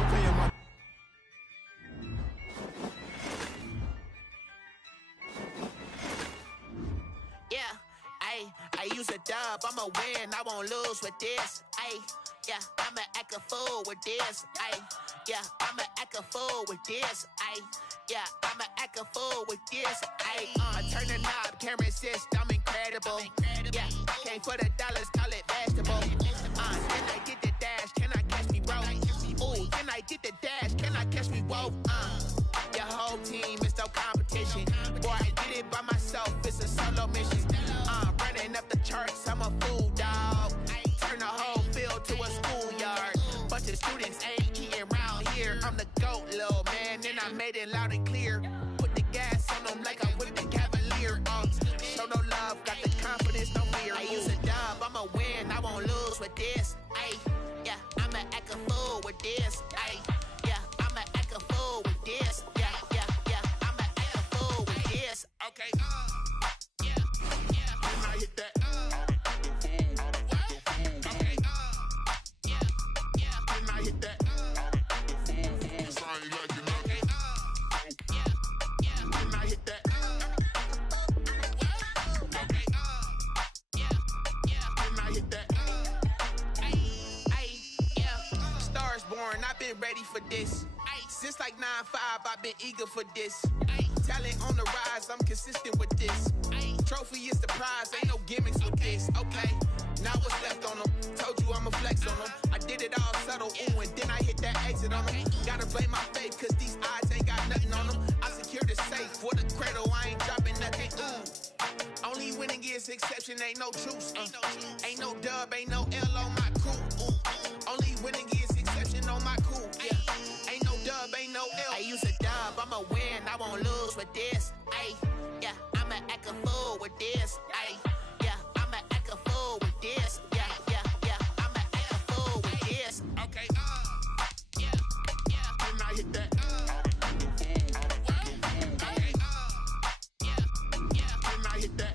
okay in my... Yeah, I use a dub, I'ma win, I won't lose with this. Yeah, I'ma act a fool with this. Yeah, I'ma act a fool with this. Yeah, I'ma act a fool with this. Turn the knob, can't resist, I'm incredible. Yeah, came for the dollars, call it vegetable. Can I get the dash? Can I catch me, bro? Ooh, can I get the dash? Can I catch me, whoa? Your whole team is no competition. Boy, I did it by myself, it's a solo mission. Running up the charts, I'm a fool, dog. Turn the whole field to a schoolyard. Bunch of students ain't eating round here. I'm the GOAT, little man, and I made it loud and clear. Put the gas on them like I'm with the Cavalier. Show no love, got the confidence, no fear. I use a dub, I'ma win, I won't lose with this. Yeah, I'ma act a fool with this. Yeah, I'ma act a fool with this. Yeah, I'ma act a fool with this. Okay. Yeah. Can I hit that? Okay. Yeah. Can I hit that? Sorry, like you know. Okay. Yeah. Can I hit that? Okay. Yeah. Can I hit that? Yeah. Stars born, I've been ready for this. Since like 9-5, I've been eager for this. Talent on the rise, I'm consistent with this. Trophy is the prize, ain't no gimmicks with this. Okay, now what's left on them? Told you I'ma flex on them. I did it all subtle, ooh, and then I hit that exit on them. Gotta blame my faith, cause these odds ain't got nothing on them. I secured the safe for the cradle, I ain't dropping nothing, ooh. Only winning is exception, ain't no truce. Ain't no dub, ain't no L on my crew. Ooh. Only winning is exception on my crew. Yeah, ain't no dub, ain't no L. I use a dub, I'ma win, I won't lose with this. Yeah, I'ma act a fool with this. Yeah, I'ma act a fool with this. Yeah, I'ma act a fool with this. Okay. Yeah. Can I hit that? Okay. Yeah. Can I hit that?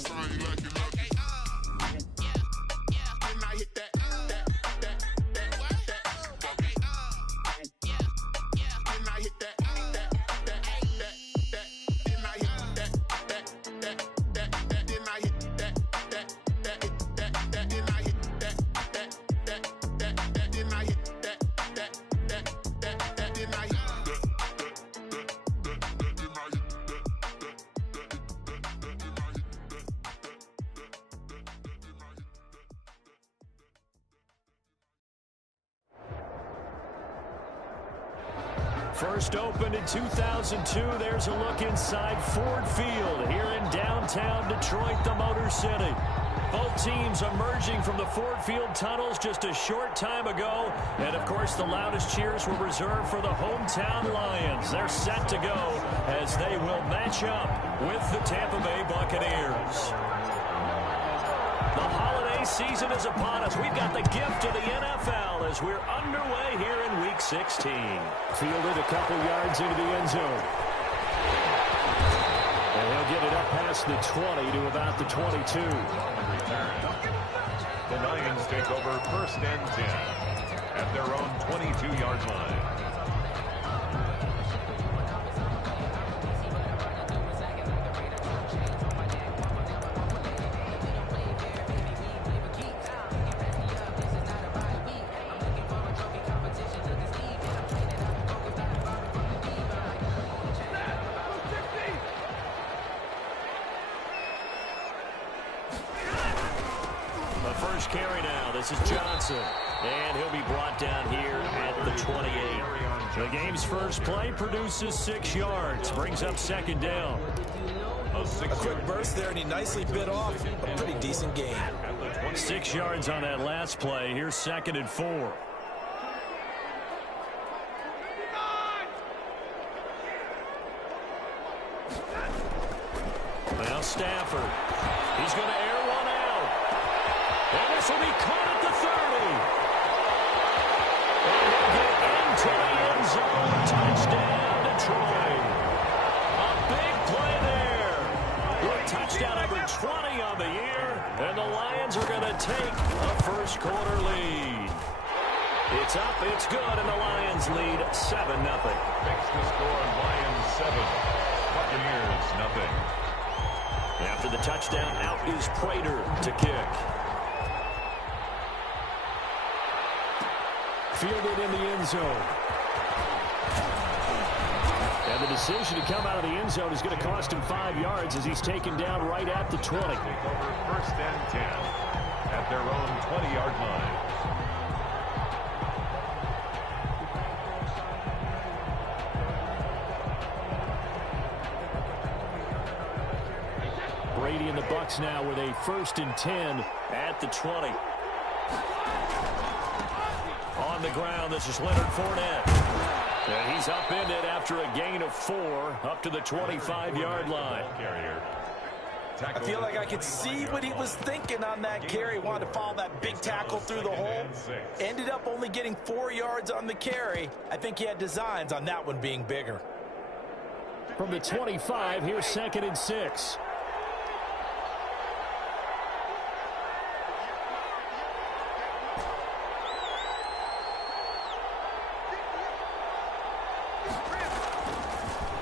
Sorry, like you know. Okay. Yeah. Can I hit that? Okay. Yeah. Can I hit that? First opened in 2002, there's a look inside Ford Field here in downtown Detroit, the Motor City. Both teams emerging from the Ford Field tunnels just a short time ago. And, of course, the loudest cheers were reserved for the hometown Lions. They're set to go as they will match up with the Tampa Bay Buccaneers. The holiday season is upon us. We've got the gift of the NFL as we're underway here in Week 16. Fielded a couple yards into the end zone. And he'll get it up past the 20 to about the 22. The Lions take over first and 10 at their own 22-yard line. Carry now. This is Johnson. And he'll be brought down here at the 28. The game's first play produces 6 yards. Brings up second down. A quick burst there, and he nicely bit off. A pretty decent game. 6 yards on that last play. Here's second and 4. Now Stafford. He's going to air one out. And this will be caught at the 30. And he'll get into the end zone. Touchdown, Detroit. A big play there. With touchdown number 20 on the year. And the Lions are going to take a first quarter lead. It's up, it's good, and the Lions lead 7-0. Makes the score Lions 7, Buccaneers 0. After the touchdown, out is Prater to kick. Fielded in the end zone. And the decision to come out of the end zone is going to cost him 5 yards as he's taken down right at the 20. Take over 1st and 10 at their own 20-yard line. Brady and the Bucs now with a 1st and 10 at the 20. On the ground, this is Leonard Fournette. And he's upended after a gain of 4 up to the 25-yard line. I feel like I could see what he was thinking on that carry. Wanted to follow that big tackle through the hole. Ended up only getting 4 yards on the carry. I think he had designs on that one being bigger. From the 25, here's 2nd and 6.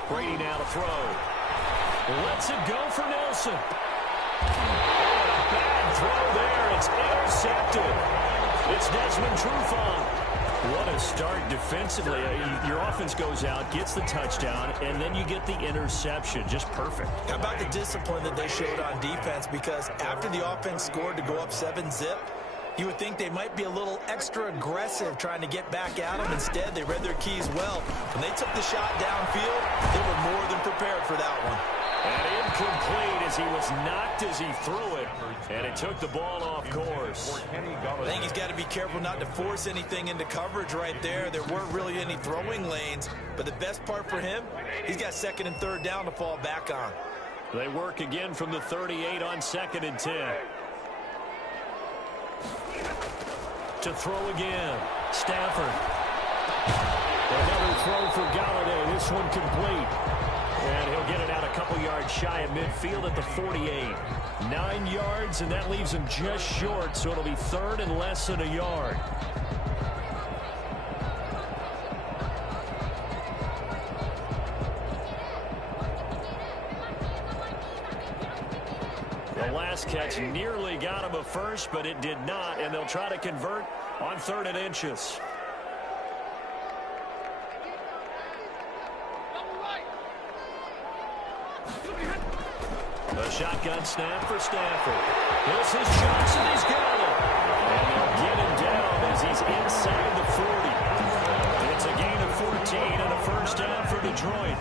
Brady now to throw. Lets it go for Nelson. And a bad throw there. It's intercepted. It's Desmond Trufant. What a start defensively. Your offense goes out, gets the touchdown, and then you get the interception. Just perfect. How about the discipline that they showed on defense? Because after the offense scored to go up 7-zip, you would think they might be a little extra aggressive trying to get back at them. Instead, they read their keys well. When they took the shot downfield, they were more than prepared for that one. And incomplete as he was knocked as he threw it. And it took the ball off course. I think he's got to be careful not to force anything into coverage right there. There weren't really any throwing lanes. But the best part for him, he's got 2nd and 3rd down to fall back on. They work again from the 38 on 2nd and 10. To throw again. Stafford. Another throw for Galladay. This one complete. And he'll get it out a couple yards shy of midfield at the 48. 9 yards, and that leaves him just short, so it'll be 3rd and less than a yard. The last catch nearly got him a first, but it did not, and they'll try to convert on 3rd and inches. A shotgun snap for Stafford. This is Johnson. He's got it. And they'll get him down as he's inside the 40. It's a gain of 14 and a 1st down for Detroit.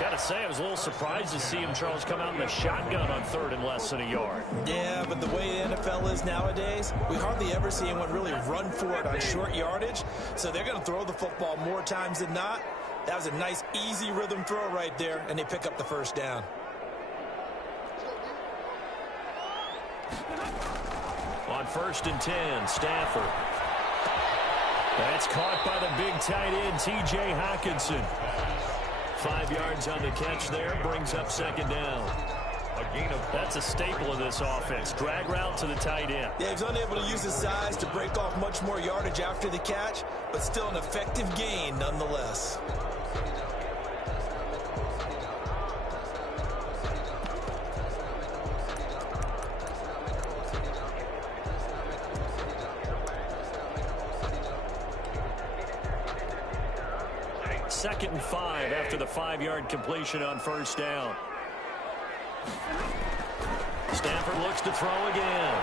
Got to say, I was a little surprised to see him, Charles, come out in the shotgun on 3rd and less than a yard. Yeah, but the way the NFL is nowadays, we hardly ever see anyone really run for it on short yardage. So they're going to throw the football more times than not. That was a nice, easy rhythm throw right there, and they pick up the 1st down. On 1st and 10, Stafford. That's caught by the big tight end, T.J. Hockenson. 5 yards on the catch there, brings up 2nd down. That's a staple of this offense. Drag route to the tight end. Yeah, he's unable to use his size to break off much more yardage after the catch, but still an effective gain nonetheless. Second and 5 after the 5-yard completion on 1st down. Stafford looks to throw again.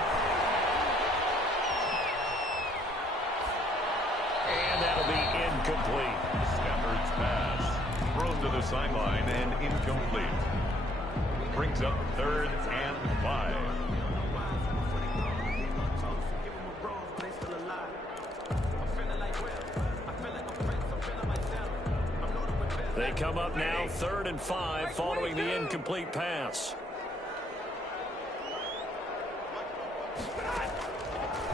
And that'll be incomplete. Stafford's pass thrown to the sideline and incomplete. Brings up 3rd and 5. They come up now 3rd and 5 following the incomplete pass.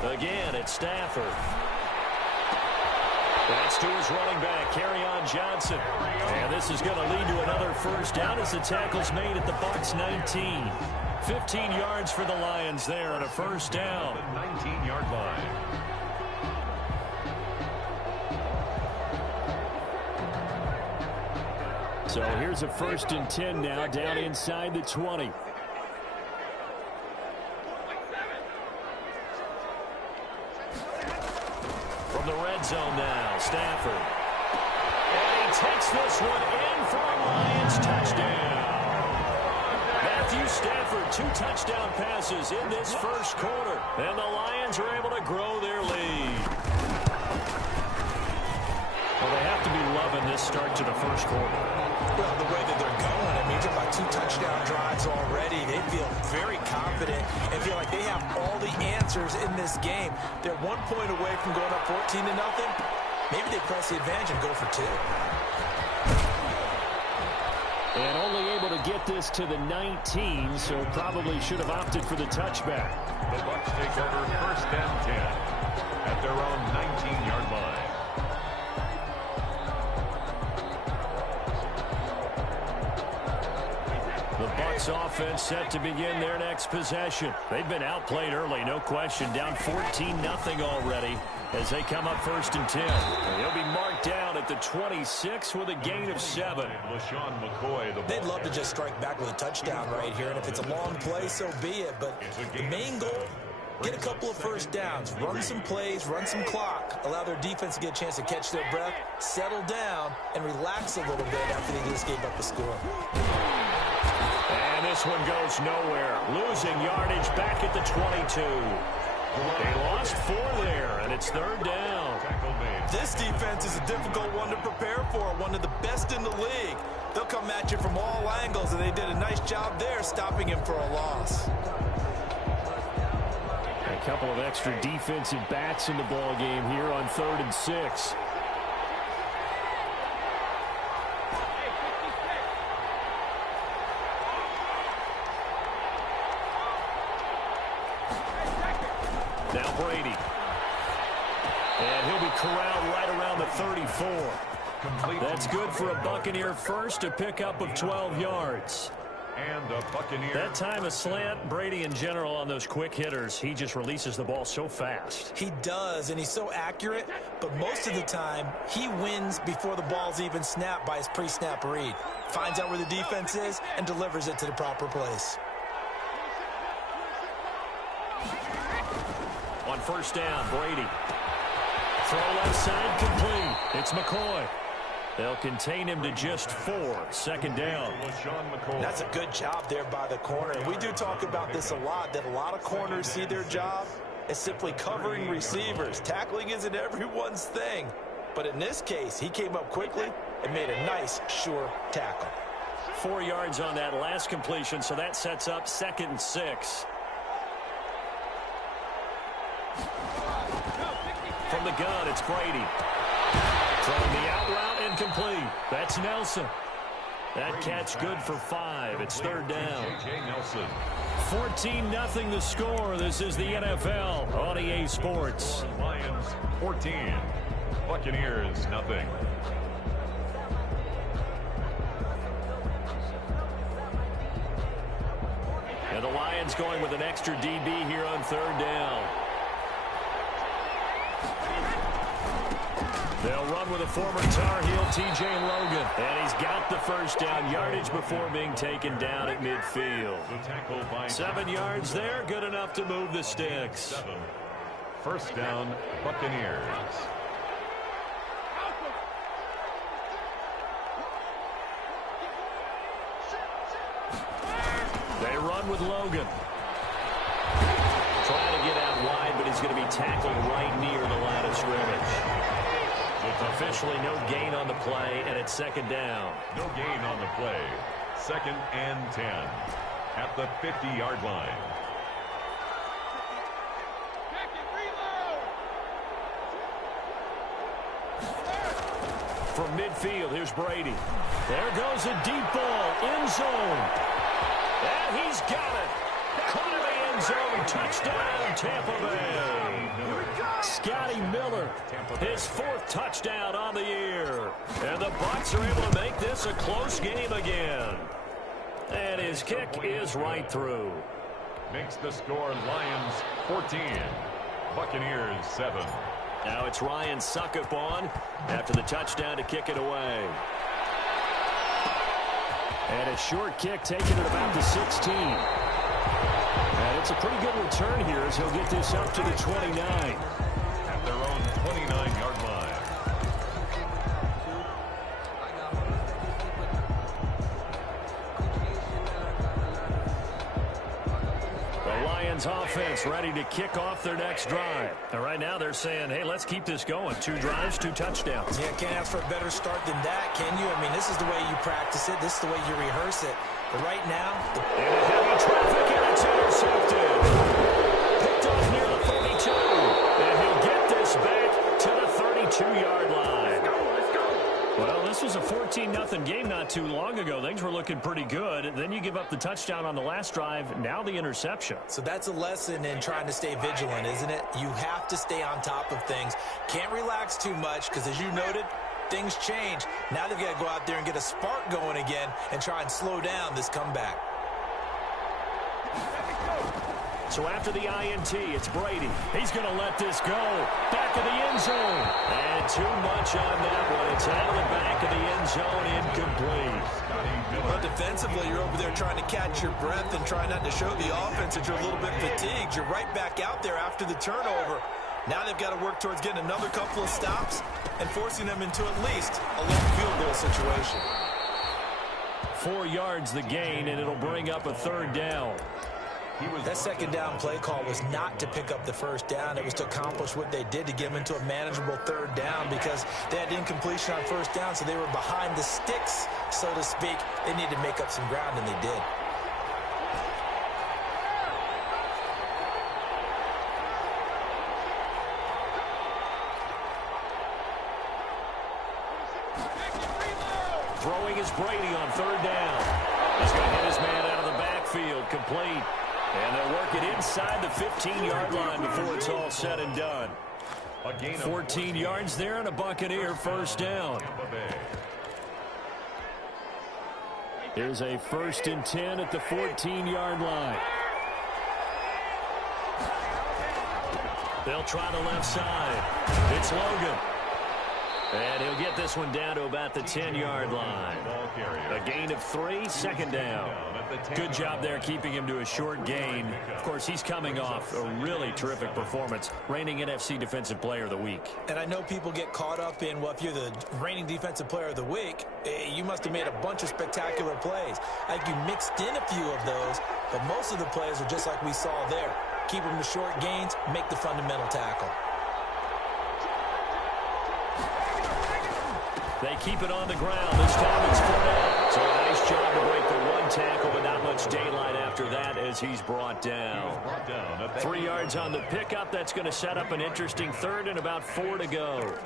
Again, it's Stafford. That's to his running back, Kerryon Johnson. And this is going to lead to another 1st down as the tackle's made at the Bucs 19. 15 yards for the Lions there on a 1st down. The 19-yard line. So here's a 1st and 10 now, down inside the 20. From the red zone now, Stafford. And he takes this one in for a Lions touchdown. Matthew Stafford, 2 touchdown passes in this first quarter. And the Lions are able to grow their lead. Well, they have to be loving this start to the first quarter. Well, the way that they're going, I mean, talking about 2 touchdown drives already. They feel very confident and feel like they have all the answers in this game. They're 1 point away from going up 14-0. Maybe they press the advantage and go for 2. And only able to get this to the 19, so probably should have opted for the touchback. The Bucs take over 1st and 10 at their own 19-yard line. The Bucs offense set to begin their next possession. They've been outplayed early, no question. Down 14-0 already as they come up 1st and 10. And he'll be marked down at the 26 with a gain of 7. They'd love to just strike back with a touchdown right here, and if it's a long play, so be it. But the main goal, get a couple of 1st downs, run some plays, run some clock, allow their defense to get a chance to catch their breath, settle down, and relax a little bit after they just gave up the score. And this one goes nowhere. Losing yardage back at the 22. They lost 4 there, and it's 3rd down. This defense is a difficult one to prepare for, one of the best in the league. They'll come at you from all angles, and they did a nice job there stopping him for a loss. A couple of extra defensive backs in the ball game here on 3rd and 6. Now Brady. And he'll be corralled right around the 34. That's good for a Buccaneer first, to pick up of 12 yards. And a Buccaneer. That time a slant. Brady in general on those quick hitters, he just releases the ball so fast. He does, and he's so accurate, but most of the time he wins before the ball's even snapped by his pre-snap read. Finds out where the defense is and delivers it to the proper place. On 1st down, Brady. Throw left side, complete. It's McCoy. They'll contain him to just 4. 2nd down. That's a good job there by the corner. We do talk about this a lot, that a lot of corners see their job as simply covering receivers. Tackling isn't everyone's thing. But in this case, he came up quickly and made a nice, sure tackle. 4 yards on that last completion, so that sets up 2nd and 6. From the gun, it's Brady. Throwing the out route, incomplete. That's Nelson. That catch good for 5. It's 3rd down. 14-0 the score. This is the NFL on EA Sports. Lions 14. Buccaneers nothing. And the Lions going with an extra DB here on 3rd down. They'll run with a former Tar Heel, T.J. Logan. And he's got the 1st down yardage before being taken down at midfield. 7 yards there, good enough to move the sticks. 1st down, Buccaneers. They run with Logan. Trying to get out wide, but he's going to be tackled right near the line of scrimmage. Officially no gain on the play, and it's 2nd down. No gain on the play. 2nd and 10 at the 50-yard line. From midfield, here's Brady. There goes a deep ball, end zone. And he's got it. Caught in the end zone. Touchdown, Tampa Bay. Scotty Miller, his 4th touchdown on the year. And the Bucs are able to make this a close game again. And his kick is right through. Makes the score Lions 14, Buccaneers 7. Now it's Ryan Suckup on after the touchdown to kick it away. And a short kick taken at about the 16. And it's a pretty good return here as he'll get this up to the 29. At their own 29-yard line. Lions offense ready to kick off their next drive. And right now they're saying, hey, let's keep this going. 2 drives, 2 touchdowns. Yeah, can't ask for a better start than that, can you? I mean, this is the way you practice it. This is the way you rehearse it. But right now... Into heavy traffic, and it's intercepted. Picked off near the 32. And he'll get this back to the 32-yard line. Well, this was a 14-0 game not too long ago. Things were looking pretty good. Then you give up the touchdown on the last drive. Now the interception. So that's a lesson in trying to stay vigilant, isn't it? You have to stay on top of things. Can't relax too much because, as you noted, things change. Now they've got to go out there and get a spark going again and try and slow down this comeback. So after the INT, it's Brady. He's going to let this go. Back of the end zone. And too much on that one. It's out of the back of the end zone, incomplete. Well, defensively, you're over there trying to catch your breath and try not to show the offense that you're a little bit fatigued. You're right back out there after the turnover. Now they've got to work towards getting another couple of stops and forcing them into at least a long field goal situation. 4 yards the gain, and it'll bring up a 3rd down. That second down play call was not to pick up the first down. It was to accomplish what they did to get them into a manageable 3rd down because they had incompletion on first down, so they were behind the sticks, so to speak. They needed to make up some ground, and they did. Throwing is Brady on 3rd down. He's going to hit his man out of the backfield, complete. And they'll work it inside the 15-yard line before it's all said and done. 14 yards there and a Buccaneer 1st down. Here's a 1st and 10 at the 14-yard line. They'll try the left side. It's Logan. And he'll get this one down to about the 10-yard line. A gain of 3, 2nd down. Good job there keeping him to a short gain. Of course, he's coming off a really terrific performance, reigning NFC Defensive Player of the Week. And I know people get caught up in, well, if you're the reigning Defensive Player of the Week, you must have made a bunch of spectacular plays. I think you mixed in a few of those, but most of the plays are just like we saw there. Keep them to short gains, make the fundamental tackle. They keep it on the ground. This time it's Fournette. So a nice job to break the 1 tackle, but not much daylight after that as he's brought down. 3 yards on the pickup. That's going to set up an interesting 3rd and about 4 to go.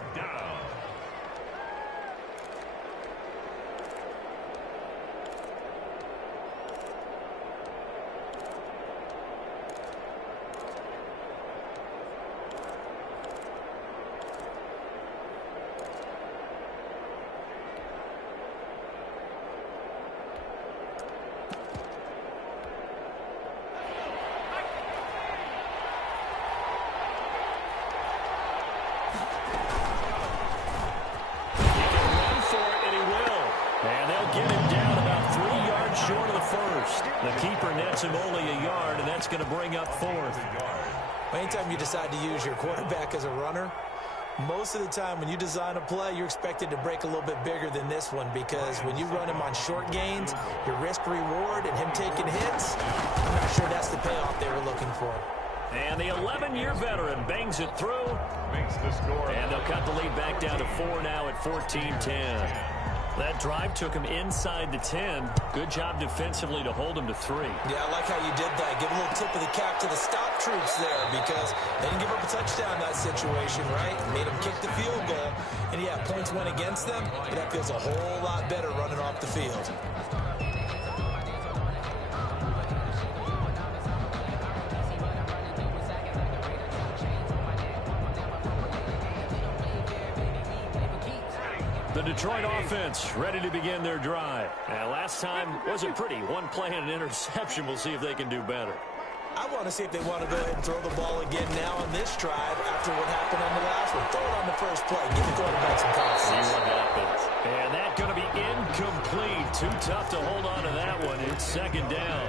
The keeper nets him only a yard, and that's going to bring up 4th. Anytime you decide to use your quarterback as a runner, most of the time when you design a play, you're expected to break a little bit bigger than this one because when you run him on short gains, your risk-reward and him taking hits, I'm not sure that's the payoff they were looking for. And the 11-year veteran bangs it through. Makes the score. And they'll cut the lead back down to 4 now at 14-10. That drive took him inside the 10. Good job defensively to hold him to 3. Yeah, I like how you did that. Give a little tip of the cap to the stop troops there because they didn't give up a touchdown in that situation, right? Made them kick the field goal. And, yeah, points went against them, but that feels a whole lot better running off the field. The Detroit offense ready to begin their drive. Now, last time wasn't pretty. 1 play and an interception. We'll see if they can do better. I want to see if they want to go ahead and throw the ball again now on this drive after what happened on the last one. Throw it on the first play. Give the quarterback some confidence. See what happens. And that's going to be incomplete. Too tough to hold on to that one. It's second down.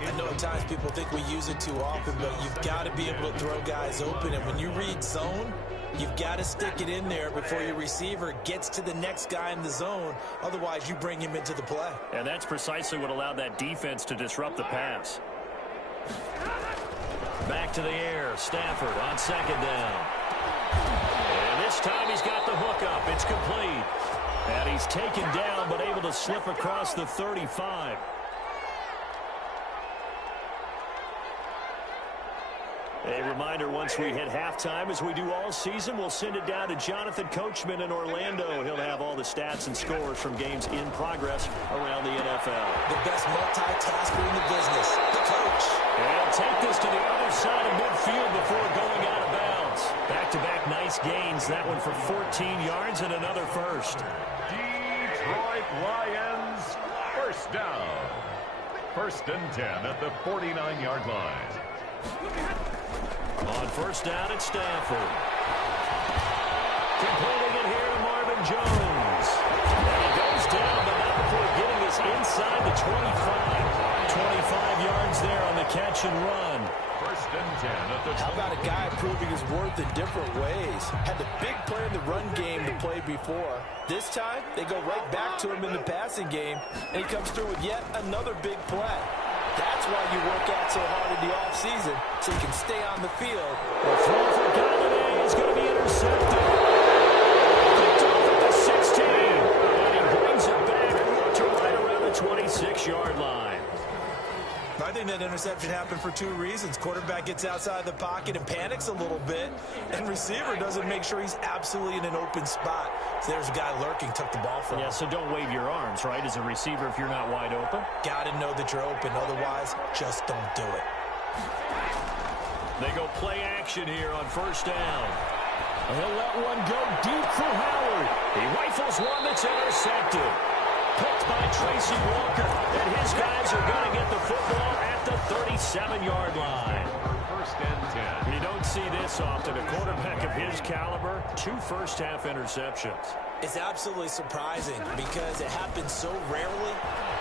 I know at times people think we use it too often, but you've got to be able to throw guys open. And when you read zone, you've got to stick it in there before your receiver gets to the next guy in the zone. Otherwise, you bring him into the play. And that's precisely what allowed that defense to disrupt the pass. Back to the air. Stafford on second down. And this time he's got the hook up. It's complete. And he's taken down but able to slip across the 35. A reminder, once we hit halftime, as we do all season, we'll send it down to Jonathan Coachman in Orlando. He'll have all the stats and scores from games in progress around the NFL. The best multitasker in the business, the coach. And take this to the other side of midfield before going out of bounds. Back-to-back nice gains. That one for 14 yards and another first. Detroit Lions, first down. First and 10 at the 49-yard line. On first down, it's Stafford. Completing it here to Marvin Jones. And he goes down, but not before getting this inside the 25. 25 yards there on the catch and run. First and 10 at the... How about a guy proving his worth in different ways? Had the big play in the run game to play before. This time, they go right back to him in the passing game, and he comes through with yet another big play. That's why you work out so hard in the offseason, so you can stay on the field. The throw for Galladay is going to be intercepted. Picked off at the 16. And he brings it back to right around the 26-yard line. I think that interception happened for two reasons. Quarterback gets outside the pocket and panics a little bit, and receiver doesn't make sure he's absolutely in an open spot. So there's a guy lurking, took the ball from him. Yeah, so don't wave your arms, right, as a receiver if you're not wide open. Got to know that you're open. Otherwise, just don't do it. They go play action here on first down. And he'll let one go deep for Howard. He rifles one that's intercepted. Picked by Tracy Walker. And his guys are going to get the football at the 37-yard line. First and 10. You don't see this often. A quarterback of his caliber, 2 first-half interceptions. It's absolutely surprising because it happens so rarely.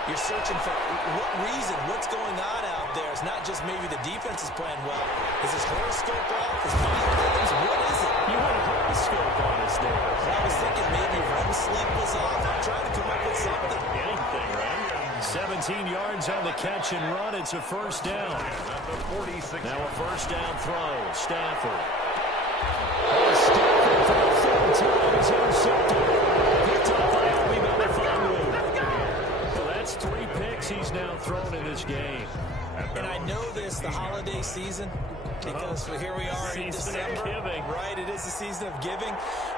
You're searching for what reason, what's going on out there. It's not just maybe the defense is playing well. Is his horoscope off? Is mind rhythms? What is it? You had a horoscope on us there. I was thinking maybe REM sleep was off. I'm trying to come up with something. Anything, right? 17 yards on the catch and run. It's a first down. At the 46. Now a first down throw. Stafford. Stafford for the third time is intercepted. Picked up by Alvin Melifonwu. Well, that's 3 picks he's now thrown in this game. And I know this, the holiday season, because here we are in Season of December. giving. Right, it is the season of giving.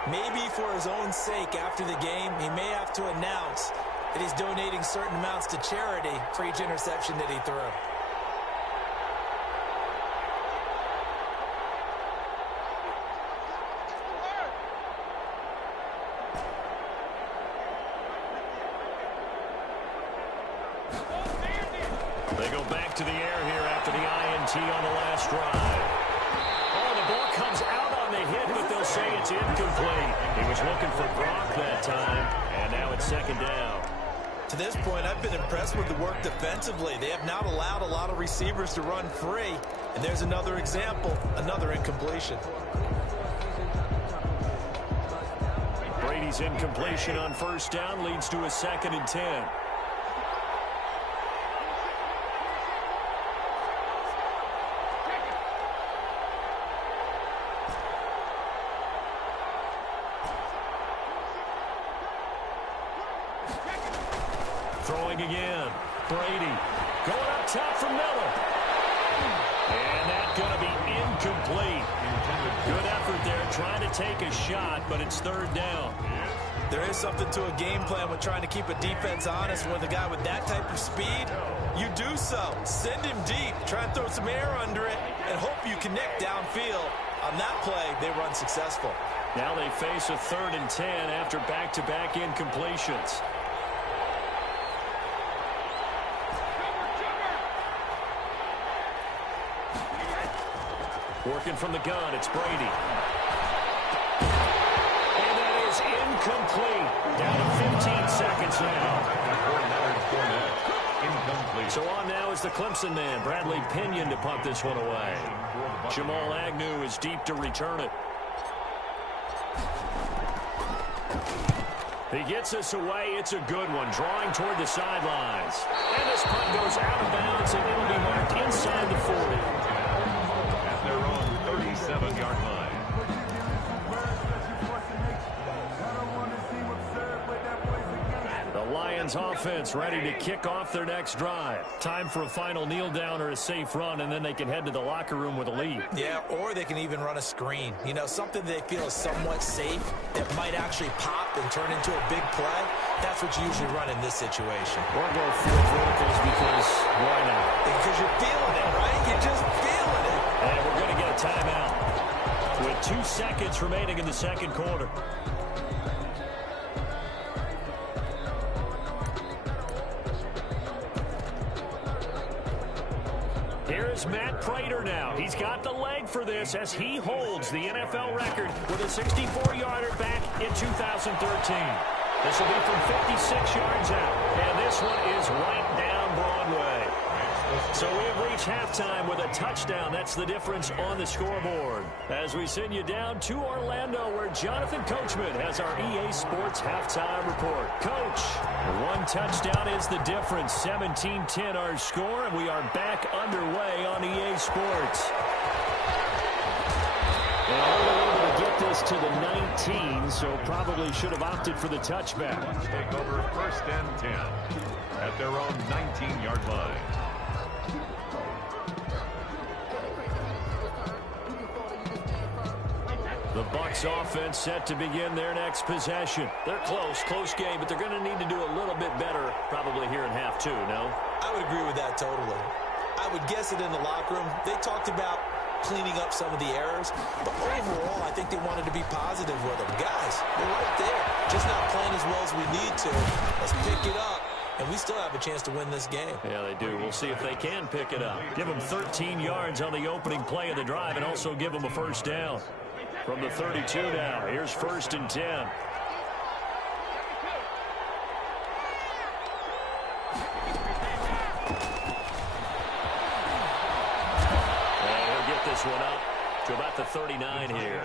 Maybe for his own sake after the game, he may have to announce that he's donating certain amounts to charity for each interception that he threw. They go back to the air here after the INT on the last drive. Oh, the ball comes out on the hit, but they'll say it's incomplete. He was looking for Brock that time, and now it's second down. To this point, I've been impressed with the work defensively. They have not allowed a lot of receivers to run free. And there's another example, another incompletion. Brady's incompletion on first down leads to a 2nd and 10. Throwing again. Brady going up top for Miller. And that's going to be incomplete. Good effort there trying to take a shot, but it's third down. There is something to a game plan with trying to keep a defense honest. With a guy with that type of speed, you do so. Send him deep. Try and throw some air under it and hope you connect downfield. On that play, they run successful. Now they face a 3rd and 10 after back-to-back incompletions. Working from the gun, it's Brady. And that is incomplete. Down to 15 seconds now. Incomplete. So on now is the Clemson man, Bradley Pinion, to punt this one away. Jamal Agnew is deep to return it. He gets us away. It's a good one, drawing toward the sidelines. And this punt goes out of bounds, and it'll be marked inside the 40. At their own 37-yard line. The Lions offense ready to kick off their next drive. Time for a final kneel down or a safe run, and then they can head to the locker room with a lead. Yeah, or they can even run a screen. You know, something they feel is somewhat safe that might actually pop and turn into a big play. That's what you usually run in this situation. Or go full verticals because why not? Because you're feeling it, right? You're just feeling it. And we're going to get a timeout with 2 seconds remaining in the second quarter. Here's Matt Prater now. He's got the leg for this as he holds the NFL record with a 64-yarder back in 2013. This will be from 56 yards out, and this one is right down Broadway. So we have reached halftime with a touchdown. That's the difference on the scoreboard. As we send you down to Orlando, where Jonathan Coachman has our EA Sports halftime report. Coach, one touchdown is the difference. 17-10 our score, and we are back underway on EA Sports. And we're able to get this to the 19, so probably should have opted for the touchback. Take over 1st and 10 at their own 19-yard line. The Bucs offense set to begin their next possession. They're close game, but they're going to need to do a little bit better probably here in half two, no? I would agree with that totally. I would guess it in the locker room. They talked about cleaning up some of the errors, but overall, I think they wanted to be positive with them. Guys, we're right there. Just not playing as well as we need to. Let's pick it up, and we still have a chance to win this game. Yeah, they do. We'll see if they can pick it up. Give them 13 yards on the opening play of the drive and also give them a first down. From the 32 now, here's 1st and 10. And he'll get this one up to about the 39 here.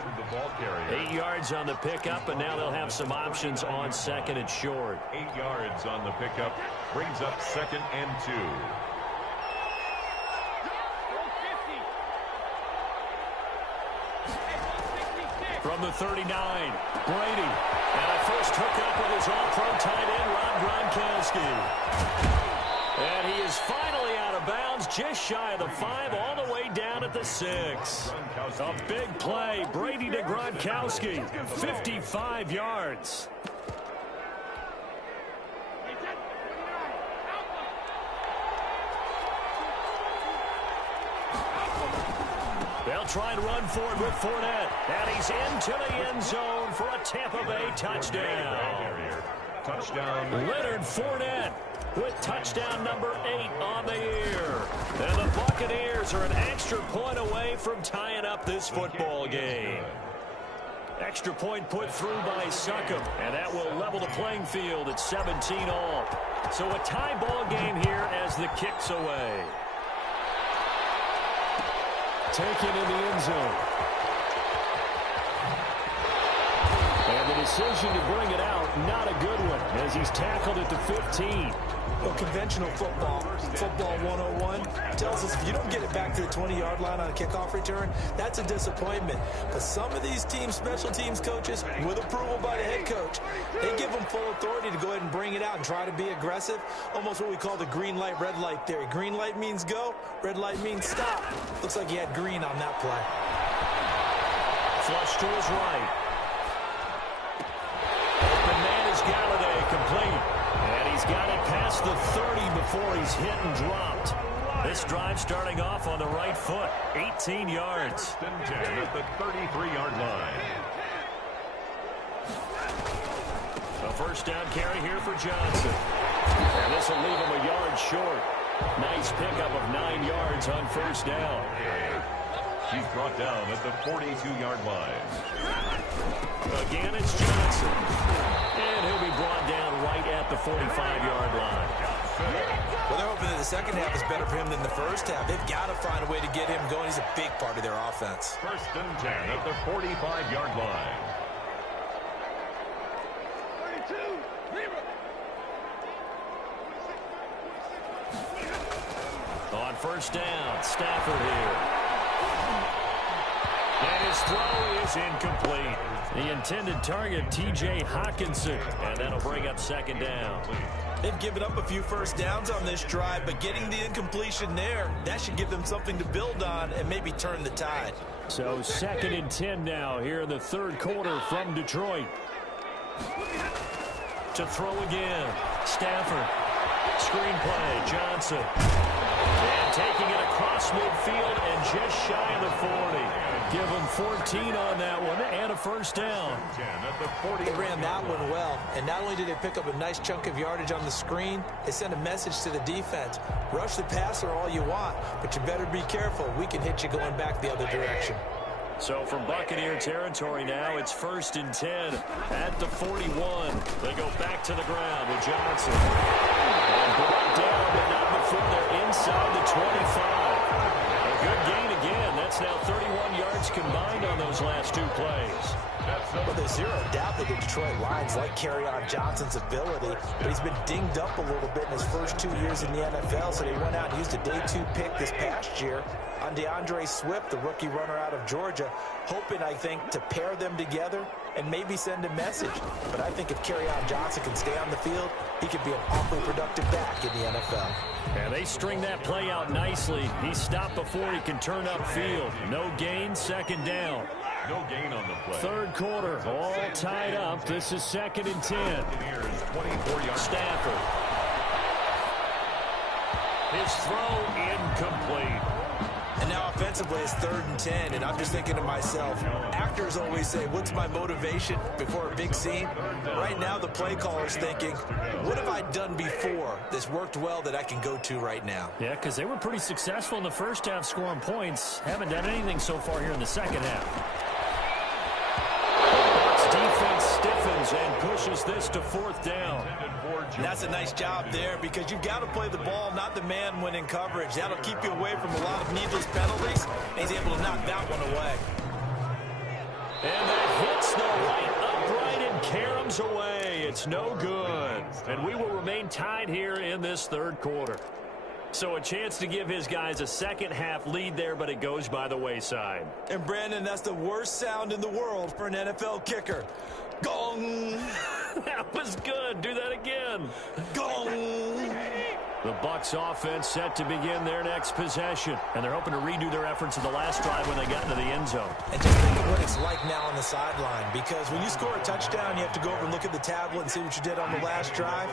8 yards on the pickup, and now they'll have some options on 2nd and short. 8 yards on the pickup brings up 2nd and 2. From the 39, Brady. And a first hookup with his all-pro tight end, Rob Gronkowski. And he is finally out of bounds, just shy of the 5, all the way down at the 6. A big play, Brady to Gronkowski, 55 yards. They'll try and run forward with Fournette. And he's into the end zone for a Tampa Bay touchdown. Touchdown. Leonard Fournette with touchdown number 8 on the year. And the Buccaneers are an extra point away from tying up this football game. Extra point put through by Succop, and that will level the playing field at 17 all. So a tie ball game here as the kick's away. Taken in the end zone. And the decision to bring it out, not a good one, as he's tackled at the 15. Well, conventional football 101, tells us if you don't get it back to the 20-yard line on a kickoff return, that's a disappointment. But some of these teams, special teams coaches, with approval by the head coach, they give them full authority to go ahead and bring it out and try to be aggressive, almost what we call the green light, red light theory. Green light means go, red light means stop. Looks like he had green on that play. Flush to his right. The man is Galladay, complete. And he's got it past the 30 before he's hit and dropped. This drive starting off on the right foot, 18 yards. 10 at the 33-yard line. A first down carry here for Johnson. And this will leave him a yard short. Nice pickup of 9 yards on first down. He's brought down at the 42-yard line. Again, it's Johnson. And he'll be brought 45-yard line. Well, they're hoping that the second half is better for him than the first half. They've got to find a way to get him going. He's a big part of their offense. 1st and 10 at the 45-yard line. On 1st down, Stafford here. And his throw is incomplete. The intended target, T.J. Hawkinson, and that'll bring up 2nd down. They've given up a few first downs on this drive, but getting the incompletion there, that should give them something to build on and maybe turn the tide. So 2nd and 10 now here in the 3rd quarter from Detroit. To throw again, Stafford. Screenplay, Johnson. And taking it across midfield and just shy of the 40. Give him 14 on that one and a 1st down. They ran that one well, and not only did they pick up a nice chunk of yardage on the screen, they sent a message to the defense. Rush the passer all you want, but you better be careful. We can hit you going back the other direction. So from Buccaneer territory now, it's 1st and 10 at the 41. They go back to the ground with Johnson. And brought down, but not before they're inside the 25. A good gain again. That's now 31 yards combined on those last 2 plays. Well, there's zero doubt that the Detroit Lions like Kerryon Johnson's ability, but he's been dinged up a little bit in his first 2 years in the NFL, so they went out and used a day 2 pick this past year on DeAndre Swift, the rookie runner out of Georgia, hoping, I think, to pair them together and maybe send a message. But I think if Kerryon Johnson can stay on the field, he could be an awfully productive back in the NFL. And they string that play out nicely. He stopped before he can turn upfield. No gain, 2nd down. No gain on the play. 3rd quarter, all tied up. This is 2nd and 10. 24 yards. Stafford. His throw incomplete. And now offensively it's 3rd and 10, and I'm just thinking to myself, actors always say, what's my motivation before a big scene? Right now the play caller's thinking, what have I done before that's worked well that I can go to right now? Yeah, because they were pretty successful in the first half scoring points. Haven't done anything so far here in the second half. Defense stiffens and pushes this to 4th down. And that's a nice job there because you've got to play the ball, not the man when in coverage. That'll keep you away from a lot of needless penalties, and he's able to knock that one away. And that hits the right upright and caroms away. It's no good. And we will remain tied here in this 3rd quarter. So a chance to give his guys a second half lead there, but it goes by the wayside. And Brandon, that's the worst sound in the world for an NFL kicker. Gong! That was good. Do that again. Gong! The Bucs offense set to begin their next possession. And they're hoping to redo their efforts in the last drive when they got into the end zone. And just think of what it's like now on the sideline. Because when you score a touchdown, you have to go over and look at the tablet and see what you did on the last drive.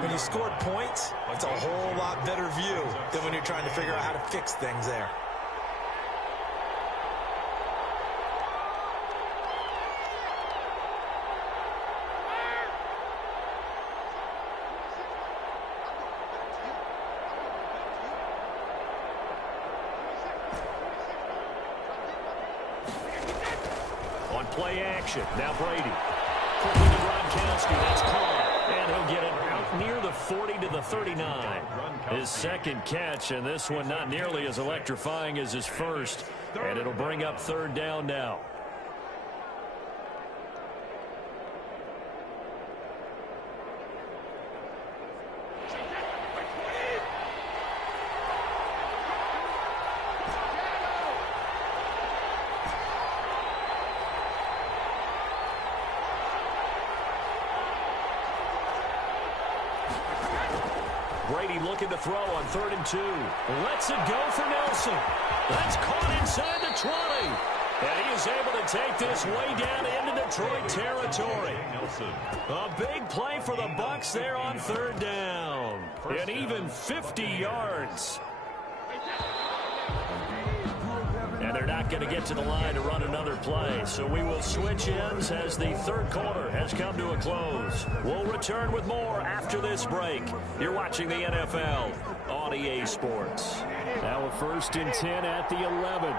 When you scored points, it's a whole lot better view than when you're trying to figure out how to fix things there. Play action. Now Brady. Quickly to Gronkowski. That's caught. And he'll get it out near the 40 to the 39. His 2nd catch, and this one not nearly as electrifying as his first. And it'll bring up 3rd down now. Brady looking to throw on 3rd and 2. Lets it go for Nelson. That's caught inside the 20. And he is able to take this way down into Detroit territory. A big play for the Bucs there on 3rd down. And even 50 yards. And they're not going to get to the line to run another play. So we will switch ends as the 3rd quarter has come to a close. We'll return with more after this break. You're watching the NFL on EA Sports. Now a 1st and 10 at the 11.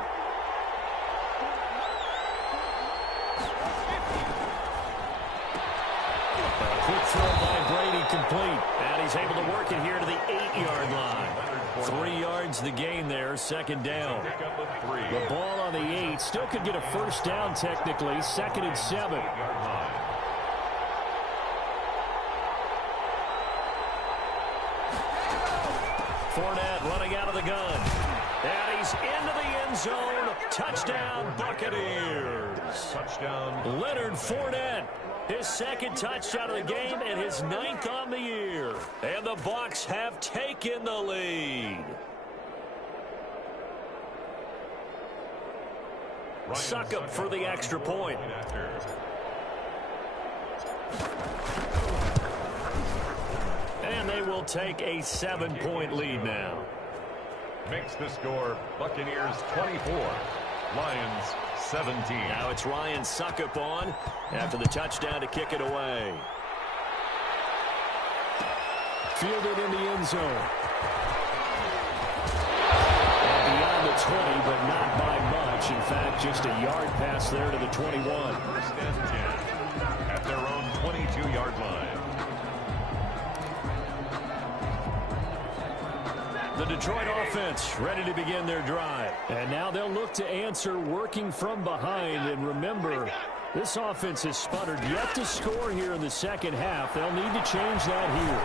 A quick throw by Brady incomplete. And he's able to work it here to the 8-yard line. 3 yards the gain there, second down. The ball on the 8. Still could get a first down technically. 2nd and 7. Fournette running out of the gun. And he's into the end zone. Touchdown, Buccaneers. Touchdown. Leonard Fournette. His 2nd touchdown of the game and his 9th on the year. And the Bucs have taken the lead. Succop for the extra point. And they will take a 7-point lead now. Makes the score Buccaneers 24, Lions 17. Now it's Ryan Succop on after the touchdown to kick it away. Fielded in the end zone. And beyond the 20, but not by much. In fact, just a yard pass there to the 21. 1st and 10 at their own 22-yard line. The Detroit offense ready to begin their drive. And now they'll look to answer working from behind. And remember, this offense has sputtered yet to score here in the second half. They'll need to change that here.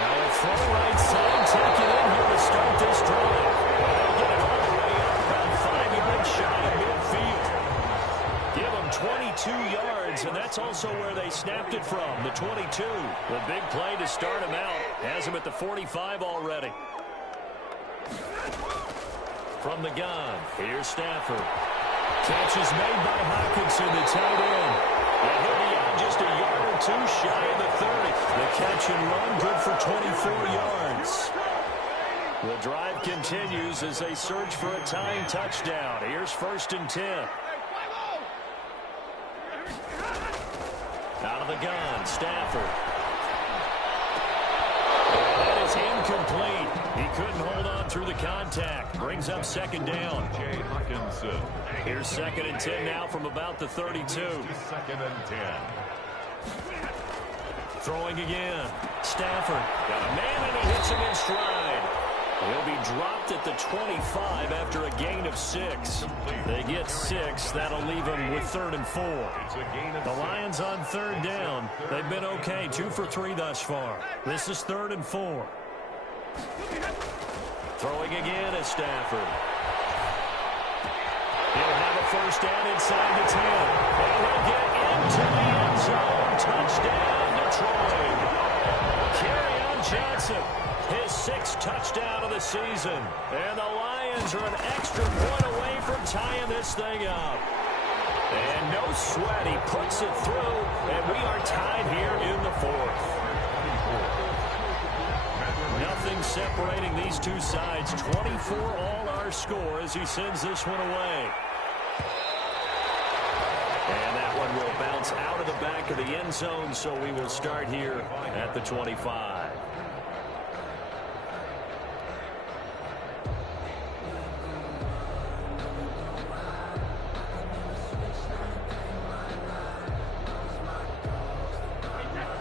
Now a throw right side, take it in here to start this drive. They'll get it all the way up around 5 yards shy of midfield. Give them 22 yards, and that's also where they snapped it from, the 22. The big play to start him out. Has him at the 45 already. From the gun, here's Stafford. Catch is made by Hockenson, the tight end. And he'll be out just a yard or two shy of the 30. The catch and run good for 24 yards. The drive continues as they search for a tying touchdown. Here's 1st and 10. Out of the gun, Stafford. That is incomplete. He couldn't hold on through the contact. Brings up 2nd down. Jay Hockenson. Here's 2nd and 10 now from about the 32. 2nd and 10. Throwing again. Stafford got a man and he hits him in stride. He'll be dropped at the 25 after a gain of 6. They get 6. That'll leave him with 3rd and 4. The Lions on 3rd down. They've been okay. 2 for 3 thus far. This is 3rd and 4. Throwing again is Stafford. He'll have a first down inside the 10. And he'll get into the end zone. Touchdown, Detroit. Kerryon Johnson. His 6th touchdown of the season. And the Lions are an extra point away from tying this thing up. And no sweat. He puts it through. And we are tied here in the 4th. Nothing separating these two sides. 24 all our score as he sends this one away. And that one will bounce out of the back of the end zone. So we will start here at the 25.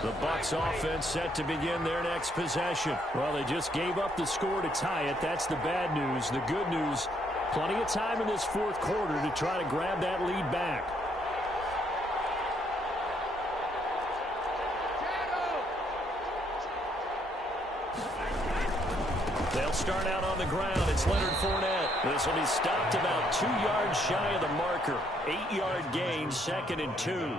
The Bucs offense set to begin their next possession. Well, they just gave up the score to tie it. That's the bad news. The good news, plenty of time in this 4th quarter to try to grab that lead back. They'll start out on the ground. It's Leonard Fournette. This will be stopped about 2 yards shy of the marker. 8-yard gain, 2nd and 2.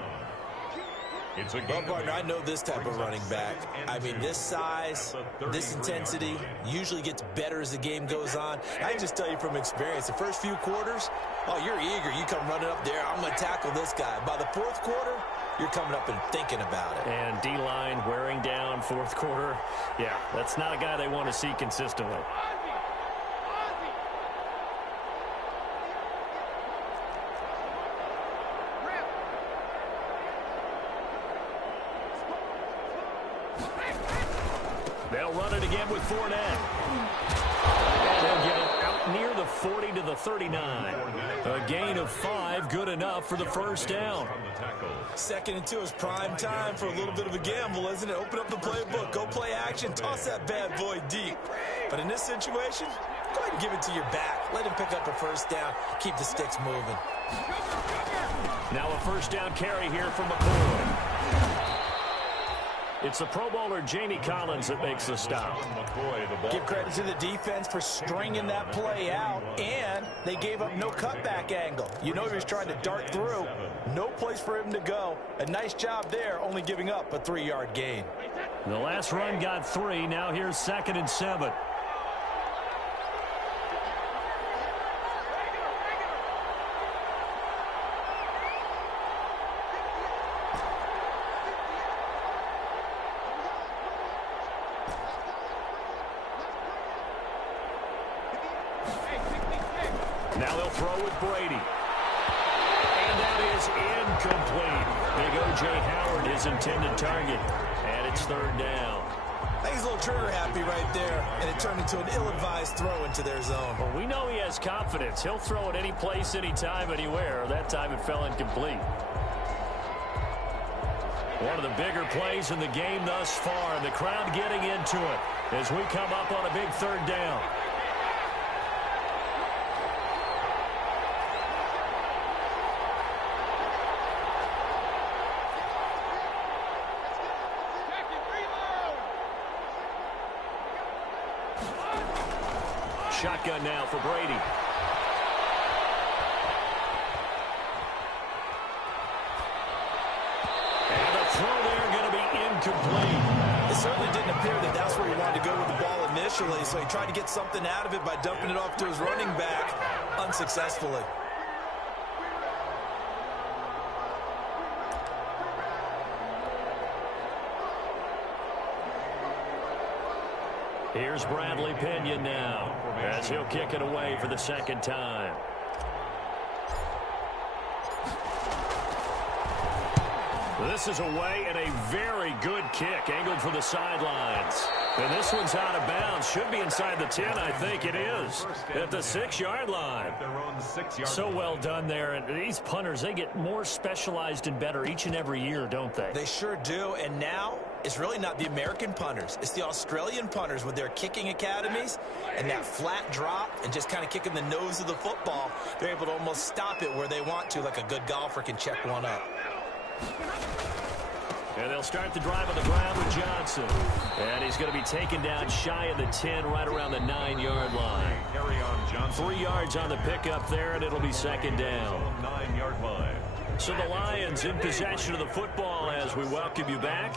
Well, partner, I know this type of running back. I mean, this size, this intensity usually gets better as the game goes on. I can just tell you from experience, the first few quarters, oh, you're eager. You come running up there, I'm going to tackle this guy. By the 4th quarter, you're coming up and thinking about it. And D-line wearing down 4th quarter. Yeah, that's not a guy they want to see consistently. They'll run it again with Fournette. And he'll get it out near the 40 to the 39. A gain of 5, good enough for the first down. 2nd and 2 is prime time for a little bit of a gamble, isn't it? Open up the playbook, go play action, toss that bad boy deep. But in this situation, go ahead and give it to your back. Let him pick up a first down. Keep the sticks moving. Now a first down carry here from McCoy. It's the Pro Bowler Jamie Collins that makes the stop. Give credit to the defense for stringing that play out, and they gave up no cutback angle. You know he was trying to dart through. No place for him to go. A nice job there, only giving up a 3-yard gain. The last run got 3. Now here's 2nd and 7. Now they'll throw with Brady. And that is incomplete. Big O.J. Howard, his intended target. And it's 3rd down. I think he's a little trigger happy right there, and it turned into an ill-advised throw into their zone. Well, we know he has confidence. He'll throw it any place, anytime, anywhere. That time it fell incomplete. One of the bigger plays in the game thus far, and the crowd getting into it as we come up on a big 3rd down. Shotgun now for Brady. And the throw there going to be incomplete. It certainly didn't appear that that's where he wanted to go with the ball initially, so he tried to get something out of it by dumping it off to his running back unsuccessfully. Here's Bradley Pinion now as he'll kick it away for the 2nd time. This is away and a very good kick angled for the sidelines. And this one's out of bounds. Should be inside the 10, I think it is. At the 6-yard line. So well done there. And these punters, they get more specialized and better each and every year, don't they? They sure do. And now it's really not the American punters. It's the Australian punters with their kicking academies and that flat drop and just kind of kicking the nose of the football. They're able to almost stop it where they want to, like a good golfer can check one up. And they'll start the drive on the ground with Johnson. And he's going to be taken down shy of the 10, right around the 9-yard line. 3 yards on the pickup there, and it'll be 2nd down. 9-yard line. So the Lions in possession of the football as we welcome you back.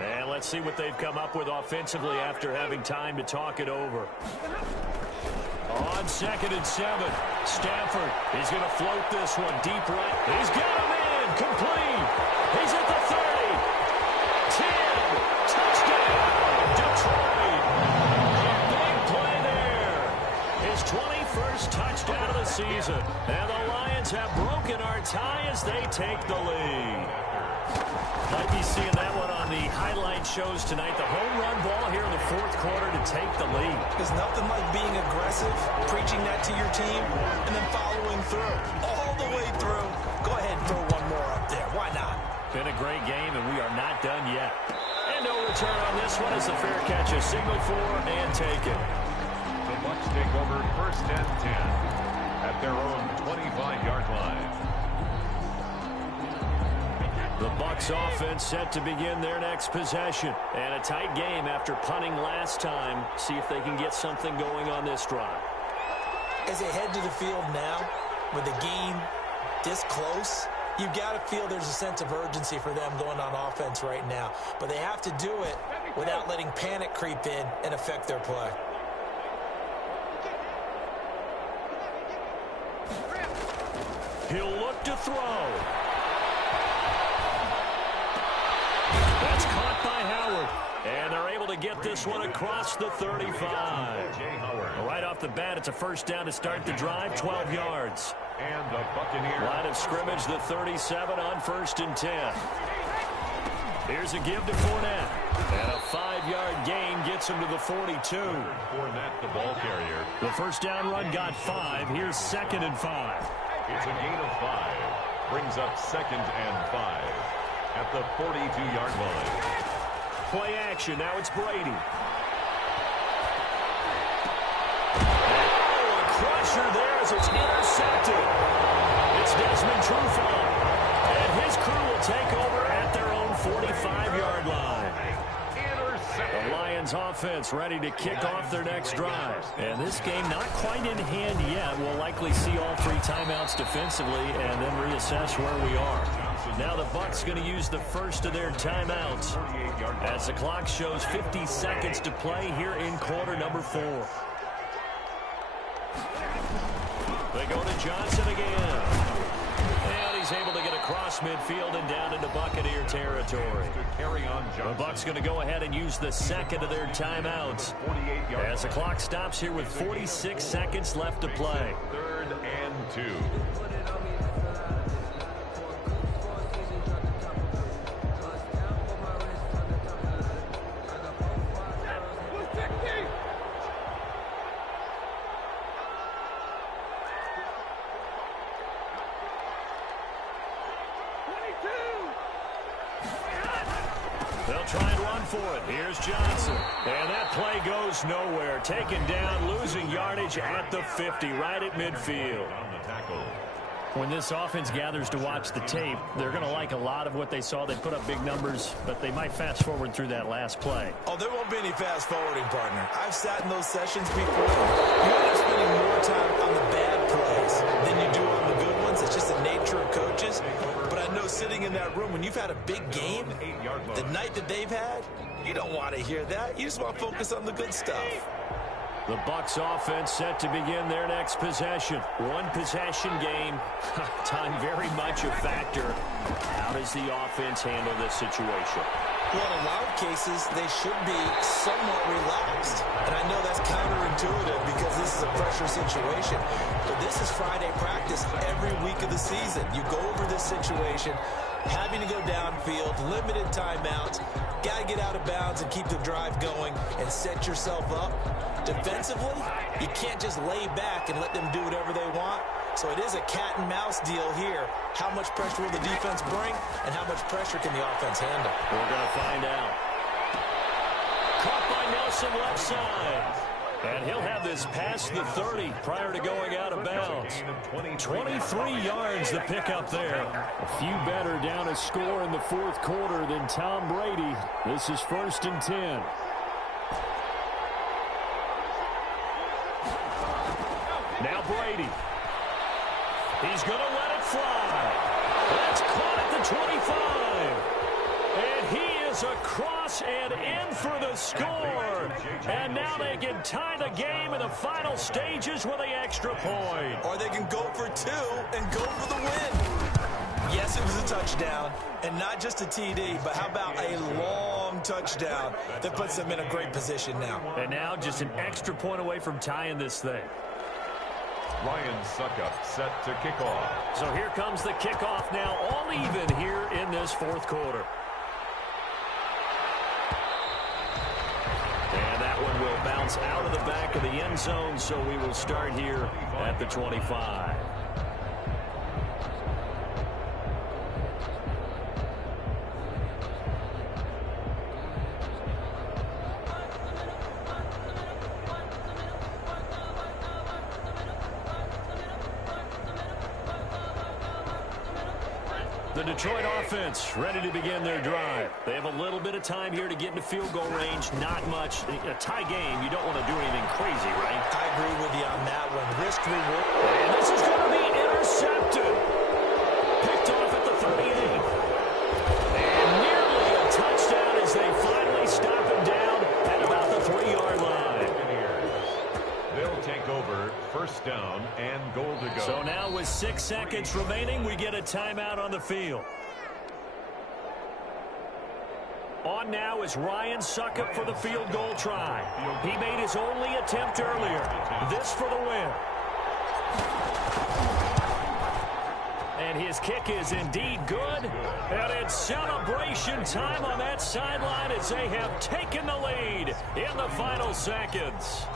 And let's see what they've come up with offensively after having time to talk it over. On 2nd and 7, Stafford is going to float this one deep right. He's got him in, complete. He's at the 30. 10, touchdown, Detroit. Big play there. His 21st touchdown of the season. And the Lions have broken our tie as they take the lead. Might be seeing that one on the highlight shows tonight. The home run ball here in the 4th quarter to take the lead. There's nothing like being aggressive, preaching that to your team, and then following through. All the way through. Go ahead and throw one more up there. Why not? Been a great game, and we are not done yet. And no return on this one as the fair catch is signaled for and taken. The Bucs take over 1st and 10 at their own 25-yard line. The Bucs offense set to begin their next possession. And a tight game after punting last time. See if they can get something going on this drive. As they head to the field now, with the game this close, you've got to feel there's a sense of urgency for them going on offense right now. But they have to do it without letting panic creep in and affect their play. He'll look to throw. That's caught by Howard. And they're able to get this one across the 35. Right off the bat, it's a first down to start the drive, 12 yards. And the Buccaneers. Line of scrimmage, the 37 on 1st and 10. Here's a give to Fournette. And a 5-yard gain gets him to the 42. Fournette, the ball carrier. The first down run got 5. Here's 2nd and 5. It's a gain of 5. Brings up 2nd and 5 at the 42-yard line. Play action. Now it's Brady. Crusher there as it's intercepted. It's Desmond Trufant. And his crew will take over at their own 45-yard line. The Lions offense ready to kick off their next drive. And this game not quite in hand yet. We'll likely see all 3 timeouts defensively and then reassess where we are. Now the Bucs going to use the first of their timeouts as the clock shows 50 seconds to play here in quarter number 4. They go to Johnson again. And he's able to get across midfield and down into Buccaneer territory. The Bucs going to go ahead and use the second of their timeouts as the clock stops here with 46 seconds left to play. 3rd and 2. They'll try and run for it. Here's Johnson. And that play goes nowhere. Taken down, losing yardage at the 50, right at midfield. When this offense gathers to watch the tape, they're going to like a lot of what they saw. They put up big numbers, but they might fast forward through that last play. Oh, there won't be any fast forwarding, partner. I've sat in those sessions before. You end up spending more time on the bad plays than you do on the good ones. It's just the nature of coaches. But I know sitting in that room, when you've had a big game, the night that they've had, you don't want to hear that. You just want to focus on the good stuff. The Bucs offense set to begin their next possession. 1 possession game. Time very much a factor. How does the offense handle this situation? Well, in a lot of cases, they should be somewhat relaxed. And I know that's counterintuitive because this is a pressure situation. But this is Friday practice every week of the season. You go over this situation, having to go downfield, limited timeouts, got to get out of bounds and keep the drive going and set yourself up. Defensively, you can't just lay back and let them do whatever they want. So it is a cat and mouse deal here. How much pressure will the defense bring, and how much pressure can the offense handle? We're going to find out. Caught by Nelson left side. And he'll have this past the 30 prior to going out of bounds. 23 yards the pickup there. A few better down a score in the 4th quarter than Tom Brady. This is 1st and 10. Now Brady. He's going to let it fly. That's caught at the 25. And he is across and in for the score. And now they can tie the game in the final stages with the extra point. Or they can go for 2 and go for the win. Yes, it was a touchdown, and not just a TD, but how about a long touchdown that puts them in a great position now. And now just an extra point away from tying this thing. Ryan Suckup set to kick off. So here comes the kickoff now, all even here in this 4th quarter. And that one will bounce out of the back of the end zone, so we will start here at the 25. The Detroit offense ready to begin their drive. They have a little bit of time here to get into field goal range. Not much. A tie game, you don't want to do anything crazy, right? I agree with you on that one. Risk reward. And this is going to be intercepted. Picked off at the 38. And nearly a touchdown as they finally stop him down at about the 3-yard line. They'll take over 1st down and goal to go. So now with 6 seconds remaining, we get a timeout on the field. On now is Ryan Suckup for the field goal try. He made his only attempt earlier. This for the win. And his kick is indeed good. And it's celebration time on that sideline as they have taken the lead in the final seconds.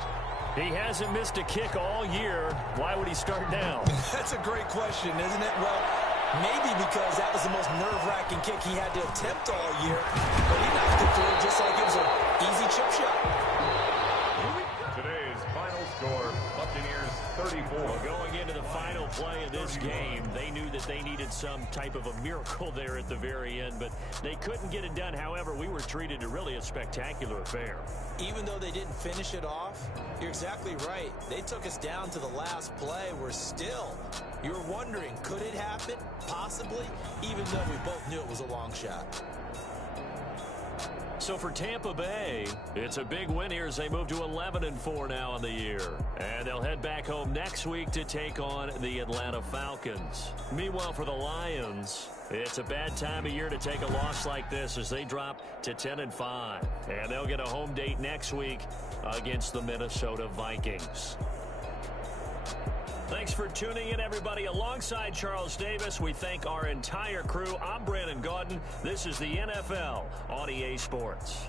He hasn't missed a kick all year. Why would he start now? That's a great question, isn't it? Well, maybe because that was the most nerve-wracking kick he had to attempt all year. But he knocked it through just like it was an easy chip shot. Today's final score, Buccaneers 34. Going into the final play of this game, they knew that they needed some type of a miracle there at the very end, but they couldn't get it done. However, we were treated to really a spectacular affair. Even though they didn't finish it off, you're exactly right. They took us down to the last play. We're still, you were wondering, could it happen? Possibly, even though we both knew it was a long shot. So for Tampa Bay, it's a big win here as they move to 11-4 now in the year. And they'll head back home next week to take on the Atlanta Falcons. Meanwhile, for the Lions, it's a bad time of year to take a loss like this as they drop to 10-5. And they'll get a home date next week against the Minnesota Vikings. Thanks for tuning in, everybody. Alongside Charles Davis, we thank our entire crew. I'm Brandon Gaudin. This is the NFL on EA Sports.